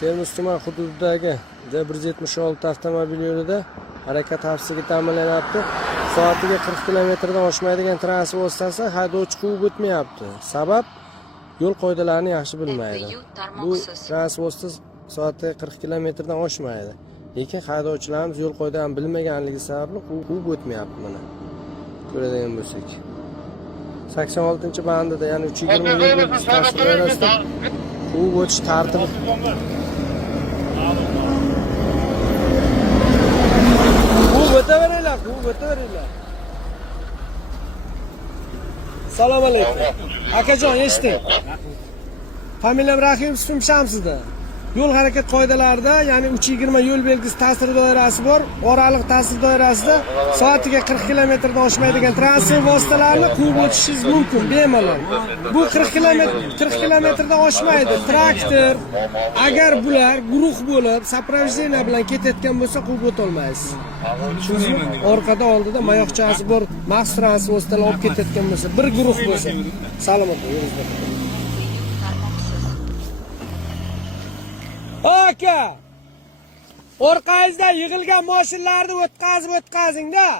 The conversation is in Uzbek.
Termiz tuman hududidagi D176 avtomobil yo'lida harakat xavfsizligi ta'minlanyapti. Soatiga 40 kilometrdan oshmaydigan transport vositasi haydovchi quvib o'tmayapti. Sabab yo'l qoidalarini yaxshi bilmaydi. Bu transport vositasi soatiga 40 kilometrdan oshmaydi. Lekin haydovchilarimiz yo'l qoidalarini bilmaganligi sababli quvib o'tmayapti mana. Ko'radigan bo'lsak. 86-bandida, ya'ni 320 yo'l belgisi doirasida quvib o'tish tartibi. O'taveringlar, o'taveringlar. Assalomu alaykum. Akajon, eshiting. Familiyam Rahim, ismim Shamsida. Yo'l harakat qoidalarida, ya'ni 320 yo'l belgisi ta'sir doirasi bor. Oraliq ta'sir doirasida soatiga 40 kilometrdan oshmaydigan transport vositalarini quvib o'tishingiz mumkin bemalol. Bu 40 kilometrdan oshmaydi. Traktor, agar bular guruh bo'lib, soprovождение bilan ketayotgan bo'lsa quvib o'ta olmaysiz. Orqada oldida mayoqchasi bor, maxsus transport vositalar olib ketayotgan bo'lsa, bir guruh bo'lsa, salomat bo'ling. Aka! Orqangizda yig'ilgan mashinalarni o'tkazib o'tkazing-da.